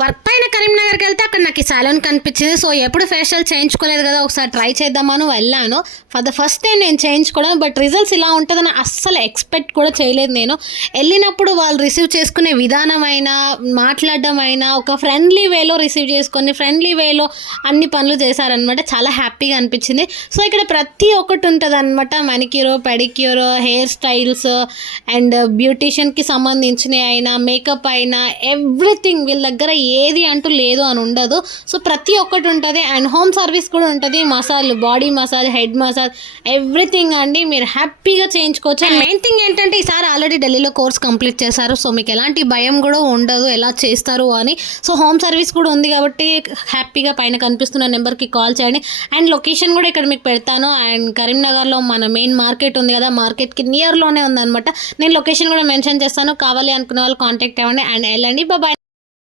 Work పైన కరీంనగర్కి వెళ్తే అక్కడ నాకు ఈ సాలూన్ కనిపించింది. సో ఎప్పుడు ఫేషియల్ చేయించుకోలేదు కదా, ఒకసారి ట్రై చేద్దామని వెళ్ళాను. ఫర్ ద ఫస్ట్ టైం నేను చేయించుకోవడం, బట్ రిజల్ట్స్ ఇలా ఉంటుందని అస్సలు ఎక్స్పెక్ట్ కూడా చేయలేదు. నేను వెళ్ళినప్పుడు వాళ్ళు రిసీవ్ చేసుకునే విధానం అయినా, మాట్లాడడం అయినా ఒక ఫ్రెండ్లీ వేలో రిసీవ్ చేసుకొని ఫ్రెండ్లీ వేలో అన్ని పనులు చేశారనమాట. చాలా హ్యాపీగా అనిపించింది. సో ఇక్కడ ప్రతి ఒక్కటి ఉంటుంది అనమాట. Manicure, pedicure, hair styles and బ్యూటీషియన్కి సంబంధించినవి అయినా, మేకప్ అయినా, ఎవ్రీథింగ్ వీళ్ళ దగ్గర ఏది అంటూ లేదు అని ఉండదు. సో ప్రతి ఒక్కటి ఉంటుంది. అండ్ హోమ్ సర్వీస్ కూడా ఉంటుంది. Massage, body massage, head massage, everything అండి. మీరు హ్యాపీగా చేయించుకోవచ్చు. అండ్ మెయిన్ థింగ్ ఏంటంటే ఈసారి ఆల్రెడీ ఢిల్లీలో కోర్స్ కంప్లీట్ చేశారు. సో మీకు ఎలాంటి భయం కూడా ఉండదు ఎలా చేస్తారు అని. సో హోమ్ సర్వీస్ కూడా ఉంది కాబట్టి హ్యాపీగా పైన కనిపిస్తున్న నెంబర్కి కాల్ చేయండి. అండ్ లొకేషన్ కూడా ఇక్కడ మీకు పెడతాను. అండ్ కరీంనగర్లో మన మెయిన్ మార్కెట్ ఉంది కదా, మార్కెట్కి నియర్లోనే ఉందన్నమాట. నేను లొకేషన్ కూడా మెన్షన్ చేస్తాను. కావాలి అనుకునే వాళ్ళు కాంటాక్ట్ అవ్వండి అండ్ వెళ్ళండి. బాయ్.